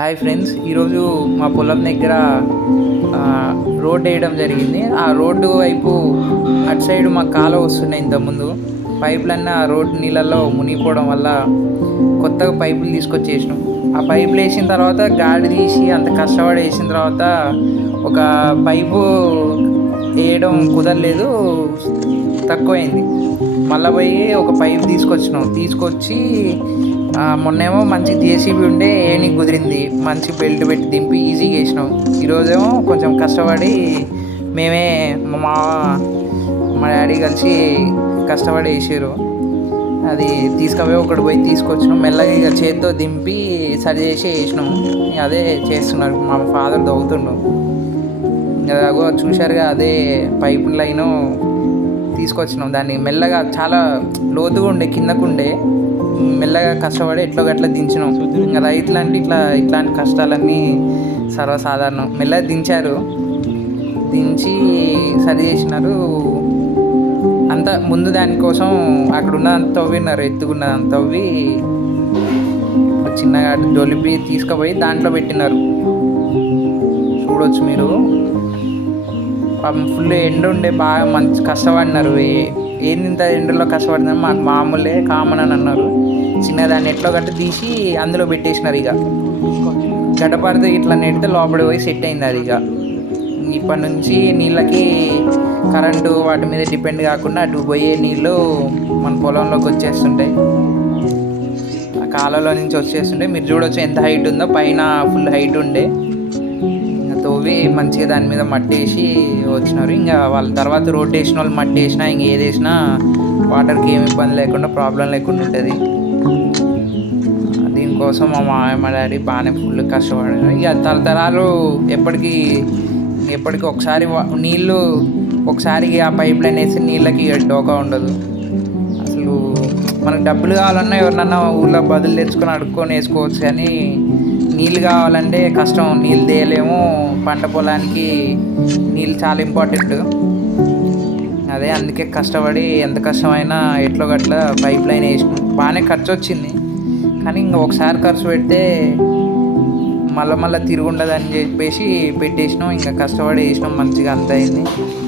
Hi friends, ఈరోజు మా పొలం దగ్గర రోడ్ వేయడం జరిగింది. ఆ రోడ్డు వైపు అటు సైడ్ మా కాలువ వస్తున్నాయి. ఇంతకుముందు పైపులన్నీ ఆ రోడ్డు నీళ్ళల్లో మునిగిపోవడం వల్ల కొత్తగా పైపులు తీసుకొచ్చేసినాం. ఆ పైపులు వేసిన తర్వాత గాడి తీసి అంత కష్టపడి వేసిన తర్వాత ఒక పైపు వేయడం కుదరలేదు, తక్కువైంది. మళ్ళీ పోయి ఒక పైపు తీసుకొచ్చి మొన్నేమో మంచి జేసీబీ ఉండే ఏనికి కుదిరింది, మంచి బెల్ట్ పెట్టి దింపి ఈజీగా వేసినాం. ఈరోజేమో కొంచెం కష్టపడి మేమే మా డాడీ కలిసి కష్టపడి వేసారు. అది తీసుకుపోయి ఒకటి పోయి తీసుకొచ్చినాం. మెల్లగా ఇక చేతితో దింపి సరి చేసి వేసినాం. అదే చేస్తున్నారు, మా ఫాదర్ దవ్వుతుండు. అగో చూశారుగా, అదే పైప్ లైను తీసుకొచ్చినాం. దాన్ని మెల్లగా చాలా లోతుగా ఉండే, కిందకుండే, మెల్లగా కష్టపడి ఎట్లో గట్లా దించినాం. ఇంకా రైతులు అంటే ఇట్లాంటి కష్టాలన్నీ సర్వసాధారణం. మెల్లగా దించి సరి చేసినారు. అంత ముందు దానికోసం అక్కడ ఉన్నదంత తవ్వినారు, ఎత్తుకున్నదంత తవ్వి చిన్నగా దొలిపి తీసుకుపోయి దాంట్లో పెట్టినారు. చూడవచ్చు మీరు. పాపం ఫుల్ ఎండ ఉండే, బాగా మంచి కష్టపడినారు. ఏంది ఇంత ఎండలో కష్టపడినా మాకు మామూలే, కామన్ అని అన్నారు. చిన్నదాన్ని ఎట్లో గట్ట తీసి అందులో పెట్టేసినారు. ఇక గడ్డపడితే ఇట్లా నెడితే లోపలికి పోయి సెట్ అయింది అది. ఇక ఇప్పటి నుంచి నీళ్ళకి కరెంటు వాటి మీద డిపెండ్ కాకుండా అటు పోయే నీళ్ళు మన పొలంలోకి వచ్చేస్తుంటాయి, ఆ కాలంలో నుంచి వచ్చేస్తుంటాయి. మీరు చూడవచ్చు ఎంత హైట్ ఉందో, పైన ఫుల్ హైట్ ఉండే. తవ్వి మంచిగా దాని మీద మట్టి వేసి వచ్చినారు. ఇంకా వాళ్ళ తర్వాత రోడ్ వేసిన వాళ్ళు మట్టి వేసినా ఇంక ఏది వేసినా వాటర్కి ఏమి ఇబ్బంది లేకుండా, ప్రాబ్లం లేకుండా ఉంటుంది. దీనికోసం మా డాడీ బాగానే ఫుల్ కష్టపడారు. ఇక తరతరాలు ఎప్పటికీ ఒకసారి నీళ్ళు ఒకసారి ఆ పైప్ లైన్ వేసి నీళ్ళకి డోకా ఉండదు. అసలు మనకు డబ్బులు కావాలన్నా ఎవరినన్నా ఊళ్ళో బదులు తెచ్చుకొని అడుక్కొని వేసుకోవచ్చు, కానీ నీళ్ళు కావాలంటే కష్టం. నీళ్ళు తీయలేము. పంట పొలానికి నీళ్ళు చాలా ఇంపార్టెంట్. అదే అందుకే కష్టపడి ఎంత కష్టమైనా ఎట్లో గట్ల పైప్ లైన్ వేసినాం. బాగానే ఖర్చు వచ్చింది, కానీ ఇంకా ఒకసారి ఖర్చు పెడితే మళ్ళీ తిరుగుండదని చెప్పేసి పెట్టేసినాం. ఇంకా కష్టపడి వేసినాం, మంచిగా అంత అయింది.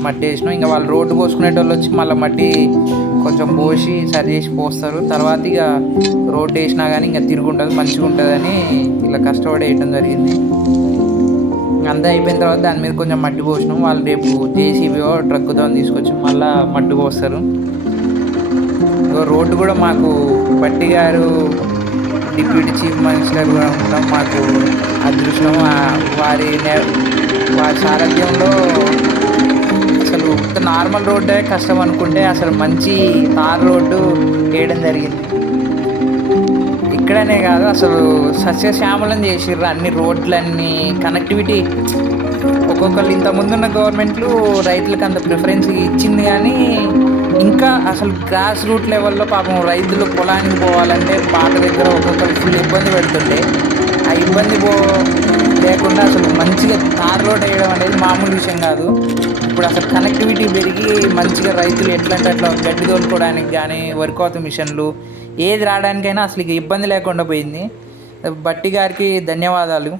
మట్టి వేసినాం. ఇంకా వాళ్ళు రోడ్డు పోసుకునేటోళ్ళు వచ్చి మళ్ళీ మట్టి కొంచెం పోసి సరి చేసి పోస్తారు. తర్వాత ఇక రోడ్డు వేసినా కానీ ఇంకా తిరుగుండదు, మంచిగా ఉంటుందని ఇలా కష్టపడి వేయటం జరిగింది. అంతా అయిపోయిన తర్వాత దాని మీద కొంచెం మట్టి పోసినాం. వాళ్ళు రేపు జేసీబీ ట్రక్కుతో తీసుకొచ్చి మళ్ళీ మట్టి పోస్తారు. రోడ్డు కూడా మాకు బట్టి గారు డిప్యూటీ చీఫ్ మినిస్టర్ కూడా ఉండడం మాకు అదృష్టం. వారి సారథ్యంలో అసలు నార్మల్ రోడ్డే కష్టం అనుకుంటే అసలు మంచి తార్ రోడ్డు వేయడం జరిగింది. ఇక్కడనే కాదు, అసలు సస్యశ్యామలం చేసిర్రు అన్ని రోడ్లన్నీ. కనెక్టివిటీ ఒక్కొక్కరు ఇంతకుముందున్న గవర్నమెంట్లు రైతులకు అంత ప్రిఫరెన్స్ ఇచ్చింది, కానీ ఇంకా అసలు గ్రాస్ రూట్ లెవెల్లో పాపం రైతులు పొలానికి పోవాలంటే పాట దగ్గర ఒక్కొక్కరు ఫుల్ ఇబ్బంది పెడుతుండే. ఆ ఇబ్బంది లేకుండా అసలు మంచిగా తార్ రోడ్ వేయడం అనేది మామూలు విషయం కాదు. ఇప్పుడు అసలు కనెక్టివిటీ పెరిగి మంచిగా రైతులు ఎట్లంటే అట్లా గడ్డి తోలుకోవడానికి కానీ, వరికోత మిషన్లు ఏది రావడానికైనా అసలు ఇబ్బంది లేకుండా పోయింది. బట్టి గారికి ధన్యవాదాలు.